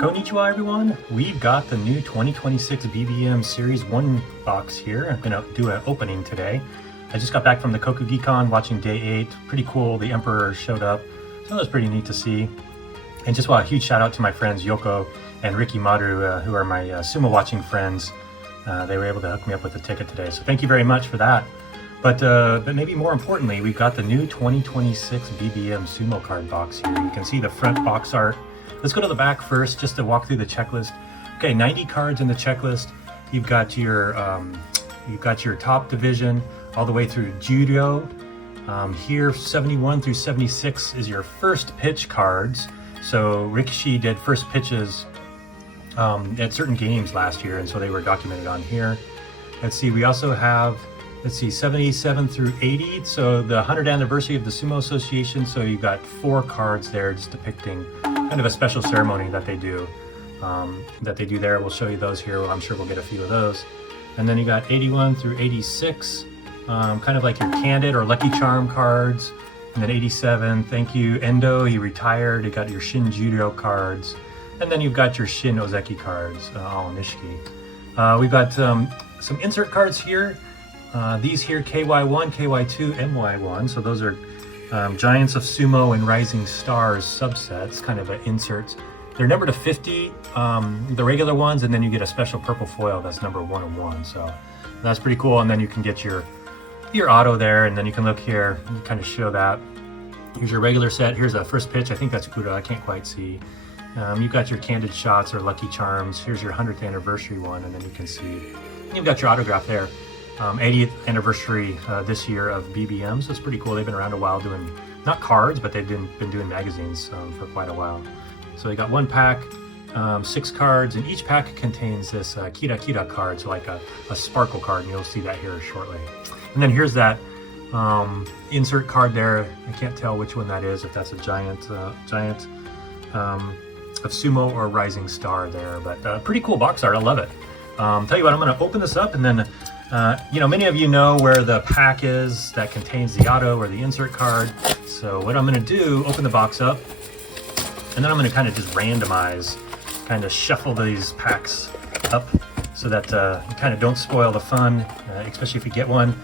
Konnichiwa everyone! We've got the new 2026 BBM Series 1 box here. I'm going to do an opening today. I just got back from the Kokugikon watching day 8. Pretty cool, the Emperor showed up. So that was pretty neat to see. And just a huge shout out to my friends Yoko and Ricky Maru, who are my sumo watching friends. They were able to hook me up with a ticket today. So thank you very much for that. But maybe more importantly, we've got the new 2026 BBM Sumo card box here. You can see the front box art. Let's go to the back first, just to walk through the checklist. Okay, 90 cards in the checklist. You've got your top division all the way through Judo. Here, 71 through 76 is your first pitch cards. So Rikishi did first pitches at certain games last year, and so they were documented on here. Let's see, we also have, 77 through 80. So the 100th anniversary of the Sumo Association. So you've got 4 cards there just depicting kind of a special ceremony that they do there. We'll show you those here. Well, I'm sure we'll get a few of those. And then you got 81 through 86, kind of like your Candid or Lucky Charm cards. And then 87, thank you, Endo, he retired. You got your Shin Judo cards. And then you've got your Shin Ozeki cards, all Nishiki. We've got some insert cards here. These here, KY1, KY2, MY1. So those are Giants of Sumo and Rising Stars subsets, kind of inserts. They're numbered to 50, the regular ones, and then you get a special purple foil that's number 101. So that's pretty cool. And then you can get your auto there, and then you can look here and kind of show that. Here's your regular set. Here's a first pitch. I think that's Kudo. I can't quite see. You've got your Candid Shots or Lucky Charms. Here's your 100th anniversary one, and then you can see you've got your autograph there. 80th anniversary this year of BBM, so it's pretty cool. They've been around a while doing, not cards, but they've been doing magazines for quite a while. So you got one pack, 6 cards, and each pack contains this Kira Kira card, so like a sparkle card, and you'll see that here shortly. And then here's that insert card there. I can't tell which one that is, if that's a giant of Sumo or Rising Star there, but pretty cool box art. I love it. Tell you what, I'm going to open this up, and then many of you know where the pack is that contains the auto or the insert card. So what I'm going to do, open the box up, and then I'm going to kind of just randomize, kind of shuffle these packs up so that you kind of don't spoil the fun, especially if you get one.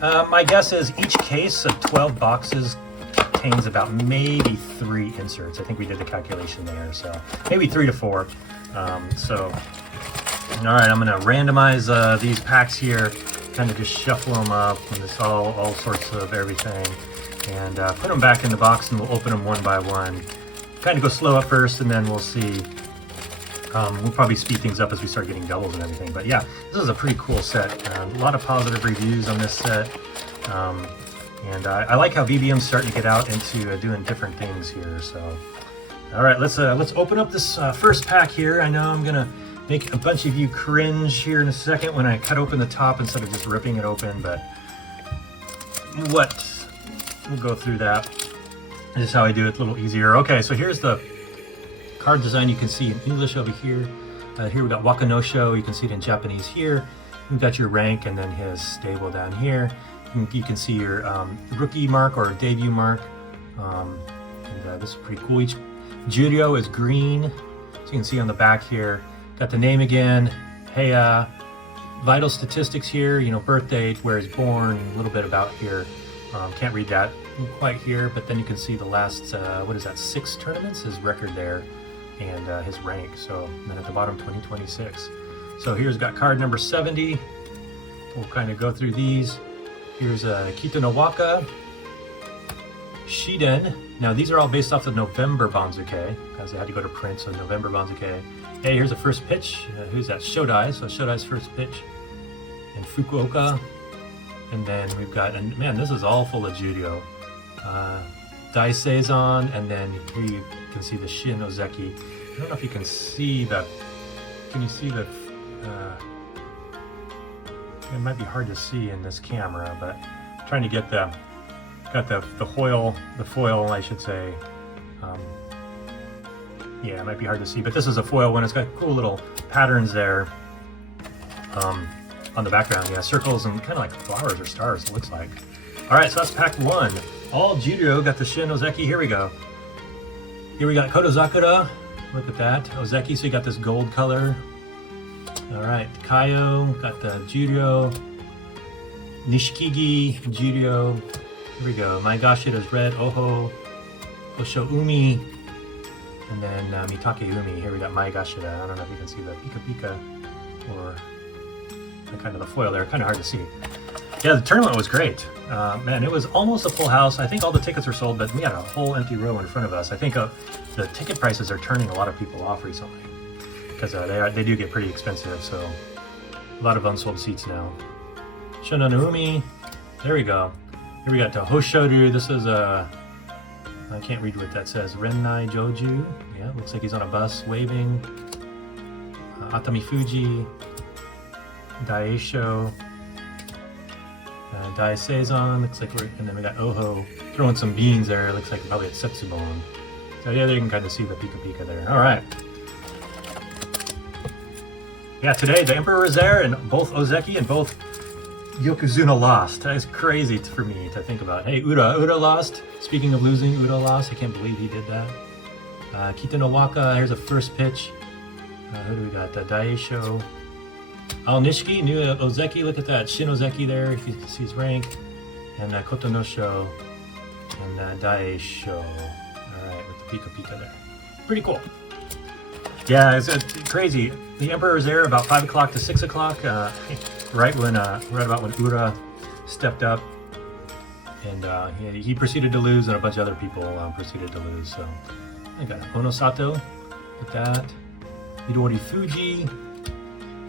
My guess is each case of 12 boxes contains about maybe 3 inserts. I think we did the calculation there, so maybe 3 to 4. All right, I'm gonna randomize these packs here, kind of just shuffle them up, and it's all sorts of everything, and put them back in the box, and we'll open them one by one. Kind of go slow at first, and then we'll see. We'll probably speed things up as we start getting doubles and everything. But yeah, this is a pretty cool set. A lot of positive reviews on this set, and I like how BBM's starting to get out into doing different things here. So, all right, let's open up this first pack here. I know I'm gonna make a bunch of you cringe here in a second when I cut open the top instead of just ripping it open, but we'll go through that. This is how I do it, a little easier. Okay, so here's the card design. You can see in English over here. Here we got Wakanosho. You can see it in Japanese here. We've got your rank and then his stable down here. You can see your rookie mark or debut mark. This is pretty cool. Each Judo is green. So you can see on the back here. Got the name again, Heya, vital statistics here, birth date, where he's born, a little bit about here. Can't read that quite here, but then you can see the last, 6 tournaments, his record there, and his rank. So then at the bottom, 2026. So here's got card number 70. We'll kind of go through these. Here's Kita no Waka, Shiden. Now these are all based off the November Banzuke, because they had to go to print, so November Banzuke. Hey, here's the first pitch. Who's that? Shodai. So Shodai's first pitch in Fukuoka. And then we've got, and man, this is all full of Judo. Dai Seizon, and then here you can see the Shin Ozeki. I don't know if you can see the, it might be hard to see in this camera, but I'm trying to get got the foil, I should say. Yeah, it might be hard to see, but this is a foil one. It's got cool little patterns there on the background. Yeah, circles and kind of like flowers or stars, it looks like. All right, so that's pack 1. All Juryo, got the Shin Ozeki. Here we go. Here we got Kodozakura. Look at that. Ozeki, so you got this gold color. All right, Kaio, got the Juryo. Nishikigi, Juryo. Here we go. Maegashira's red. Oho. Osho Umi. And then Mitake Umi. Here we got Maegashira. I don't know if you can see the Pika Pika or kind of the foil there. Kind of hard to see. Yeah, the tournament was great. Man, it was almost a full house. I think all the tickets were sold, but we had a whole empty row in front of us. I think the ticket prices are turning a lot of people off recently because they do get pretty expensive. So a lot of unsold seats now. Shonanumi. There we go. Here we got the Hoshoru. This is I can't read what that says. Rennai Joju. Yeah, looks like he's on a bus waving. Atami Fuji. Daisho. Dai Seizon, looks like and then we got Oho throwing some beans there, looks like probably at Setsubon. So yeah, there you can kind of see the Pika Pika there. Alright. Yeah, today the Emperor is there, and both Ozeki and both Yokozuna lost. That is crazy for me to think about. Hey, Uda lost. Speaking of losing, Uda lost. I can't believe he did that. Kitanowaka, here's a first pitch. Who do we got? Daisho. Al Nishiki, new Ozeki, look at that. Shin Ozeki there, if you can see his rank. And Kotonosho. And Daisho. Alright, with the Pika Pika there. Pretty cool. Yeah, it's crazy. The Emperor is there about 5 o'clock to 6 o'clock. Right about when Ura stepped up. And he proceeded to lose, and a bunch of other people proceeded to lose. So I got Onosato with that. Midori Fuji.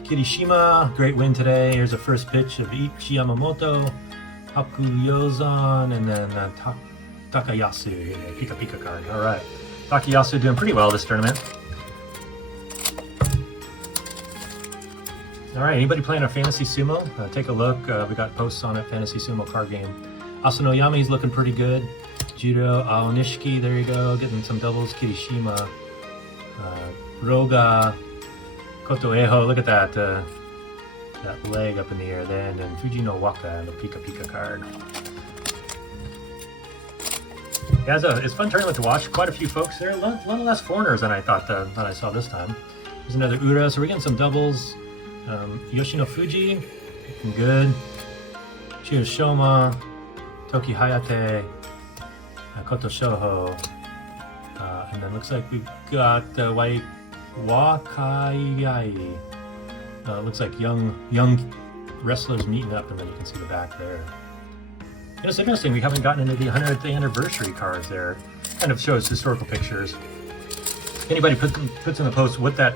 Kirishima, great win today. Here's the first pitch of Ichi Yamamoto, Hakuyozan, and then Takayasu, Pika Pika card. All right, Takayasu doing pretty well this tournament. All right, anybody playing a Fantasy Sumo? Take a look. We got posts on it, Fantasy Sumo card game. Asanoyami's looking pretty good. Judo, Aonishiki, there you go, getting some doubles. Kirishima, Roga, Koto Eho, look at that, that leg up in the air then, and Fuji no Waka, the Pika Pika card. Yeah, it's a fun tournament to watch. Quite a few folks there. A lot less foreigners than I thought than I saw this time. There's another Ura, so we're getting some doubles. Yoshino Fuji, looking good. Chiyo Shoma, Toki Hayate, Koto Shoho, and then looks like we've got Wakayai. Looks like young wrestlers meeting up, and then you can see the back there. And it's interesting, we haven't gotten into the 100th anniversary cards there. Kind of shows historical pictures. Anybody puts in the post what that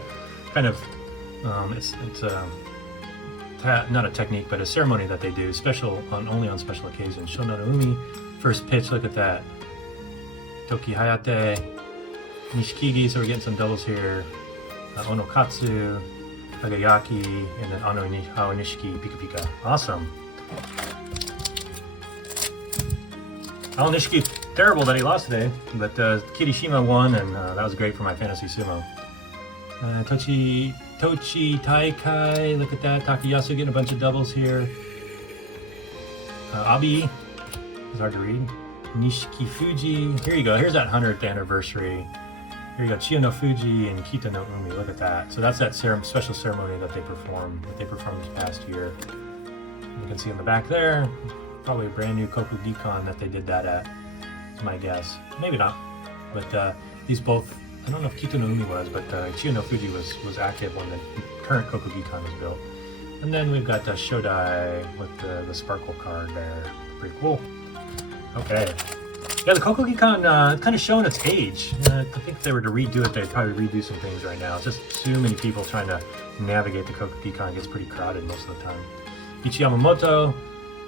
kind of, it's not a technique, but a ceremony that they do, only on special occasions. Shonarumi, first pitch, look at that. Toki Hayate, Nishikigi, so we're getting some doubles here. Onokatsu, Kagayaki, and then Aonishiki, Pika Pika. Awesome. Aonishiki, terrible that he lost today, but Kirishima won, and that was great for my Fantasy Sumo. Tochi Taikai, look at that. Takayasu getting a bunch of doubles here. Abi, it's hard to read. Nishiki Fuji, here you go. Here's that 100th anniversary. Here you go, Chiyo no Fuji and Kita no Umi. Look at that. So that's that special ceremony that they performed this past year. You can see in the back there, probably a brand new Kokugikon that they did that at. Is my guess. Maybe not. But these both, I don't know if Kita no Umi was, but Chiyo no Fuji was active when the current Kokugikon was built. And then we've got Shodai with the sparkle card there. Pretty cool. Okay. Yeah, the Kokugikon kind of showing its age. I think if they were to redo it, they'd probably redo some things right now. It's just too many people trying to navigate the Kokugikon. It gets pretty crowded most of the time. Ichi Yamamoto,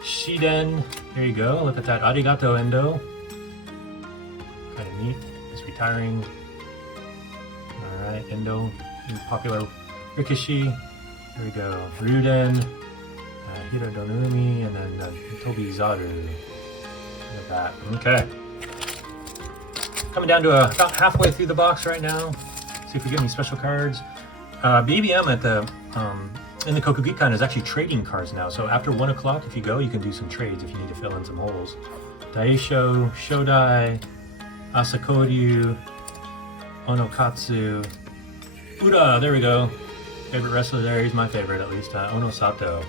Shiden, there you go. Look at that. Arigato Endo. Kind of neat. He's retiring. Alright, Endo, popular Rikishi. Here we go. Ryuden, Hirodonumi, and then Tobi Zaru. Look at that. Okay. Coming down to about halfway through the box right now. See if we get any special cards. BBM at the in the Kokugikon is actually trading cards now. So after 1 o'clock, if you go, you can do some trades if you need to fill in some holes. Daisho, Shodai, Asakoryu, Onokatsu, Uda, there we go. Favorite wrestler there, he's my favorite at least, Ono Sato.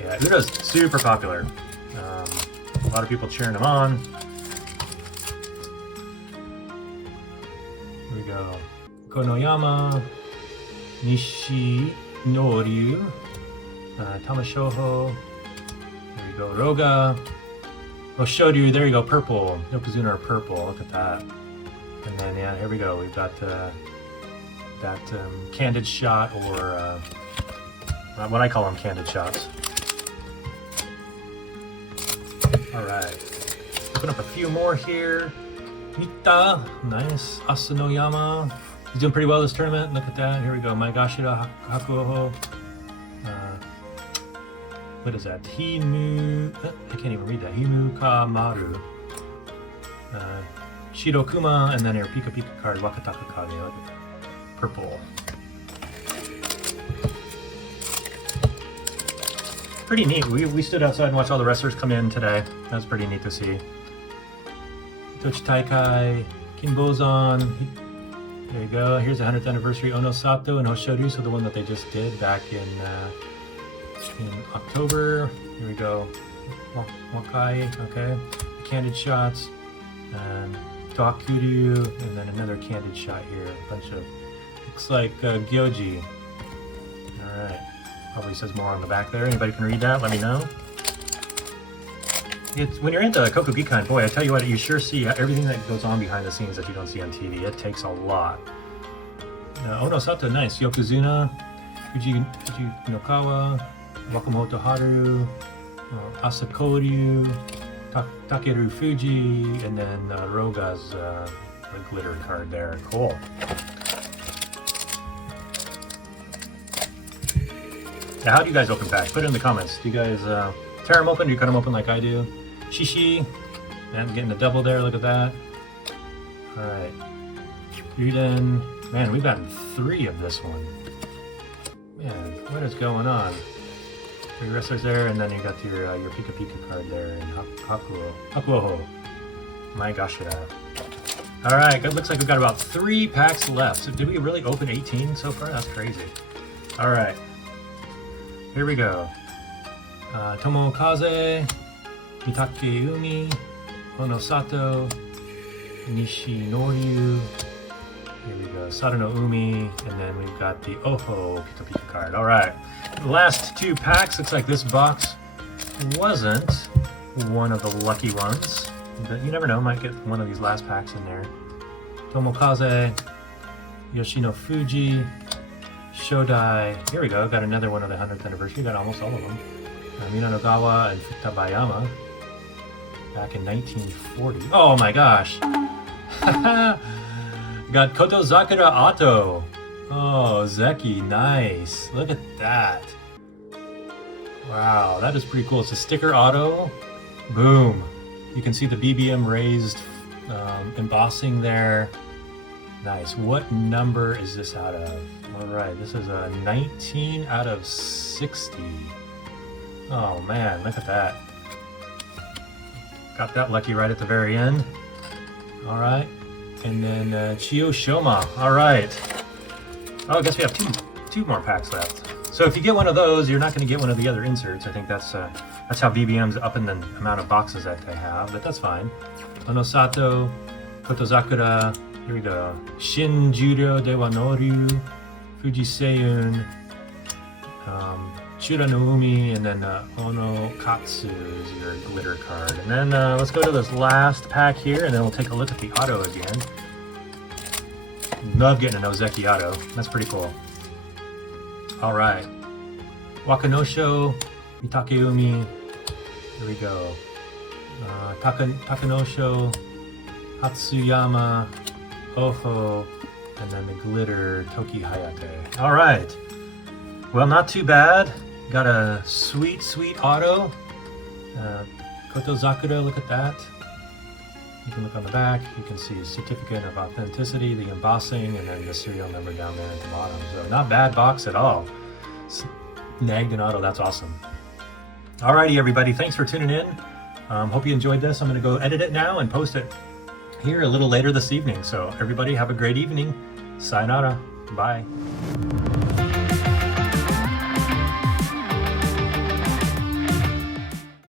Yeah, Uda's super popular. A lot of people cheering him on. Here we go. Konoyama, Nishinoryu, Tamashoho. There we go. Roga. Oshoryu, there you go. Purple. Yokozuna are purple. Look at that. And then, yeah, here we go. We've got that candid shot, or what I call them, candid shots. Alright. Open up a few more here. Mita. Nice. Asanoyama. He's doing pretty well this tournament. Look at that. Here we go. Maegashira Hakuoho. What is that? Himu. I can't even read that. Himu Kamaru. Shirokuma. And then your Pika Pika card. Wakataka Kage. Look at that. Purple. Pretty neat. We stood outside and watched all the wrestlers come in today. That's pretty neat to see. Tochi Taikai. Kinbozan. There you go. Here's the 100th anniversary Ono Sato and Hoshoryu, so the one that they just did back in October. Here we go. Wakai, okay. Candid shots. And Dakuryu, and then another candid shot here. A bunch of, looks like Gyoji. Alright. Probably says more on the back there. Anybody can read that? Let me know. When you're at the Kokugikan, boy, I tell you what, you sure see everything that goes on behind the scenes that you don't see on TV. It takes a lot. Ono Sato, nice. Yokozuna, Fuji Nokawa, Wakamoto Haru, Asakoryu, Takeru Fuji, and then Roga's the glitter card there. Cool. Now, how do you guys open packs? Put it in the comments. Do you guys tear them open? Do you cut them open like I do? Shishi, and getting a double there. Look at that. All right. Yuden. Man, we've gotten 3 of this one. Man, what is going on? 3 wrestlers there, and then you got your Pika Pika card there, and Hakuoho. Maegashira. All right, it looks like we've got about 3 packs left. So did we really open 18 so far? That's crazy. All right. Here we go. Tomokaze, Mitake Umi, Ono Sato, Nishinoryu. Here we go. Sadano Umi, and then we've got the Oho Pika Pika card. All right. The last 2 packs. Looks like this box wasn't one of the lucky ones, but you never know. Might get one of these last packs in there. Tomokaze, Yoshino Fuji, Shodai. Here we go. Got another one of the 100th anniversary. Got almost all of them. Minanogawa and Futabayama back in 1940. Oh my gosh. Got Koto Zakura Auto. Oh, Zeki, nice. Look at that. Wow, that is pretty cool. It's a sticker auto. Boom. You can see the BBM raised embossing there. Nice. What number is this out of? All right, this is a 19 out of 60. Oh man, look at that. Got that lucky right at the very end. All right, and then Chiyo Shoma. All right. Oh, I guess we have two more packs left. So if you get one of those, you're not going to get one of the other inserts. I think that's how BBM's upping the amount of boxes that they have, but that's fine. Ono Sato, Kotozakura. Here we go. Shin Juryo Dewa Noryu, Fuji Seiyun, Chura no Umi, and then Ono Katsu is your glitter card. And then let's go to this last pack here, and then we'll take a look at the auto again. Love getting an Ozeki auto. That's pretty cool. All right. Wakanosho, Mitakeumi. Here we go. Takanosho, Hatsuyama, Oho, and then the glitter Toki Hayate. All right. Well, not too bad. Got a sweet, sweet auto. Koto Zakura, look at that. You can look on the back. You can see certificate of authenticity, the embossing, and then the serial number down there at the bottom. So not bad box at all. Snagged an auto. That's awesome. Alrighty, everybody. Thanks for tuning in. Hope you enjoyed this. I'm going to go edit it now and post it here a little later this evening. So everybody have a great evening. Sayonara. Bye.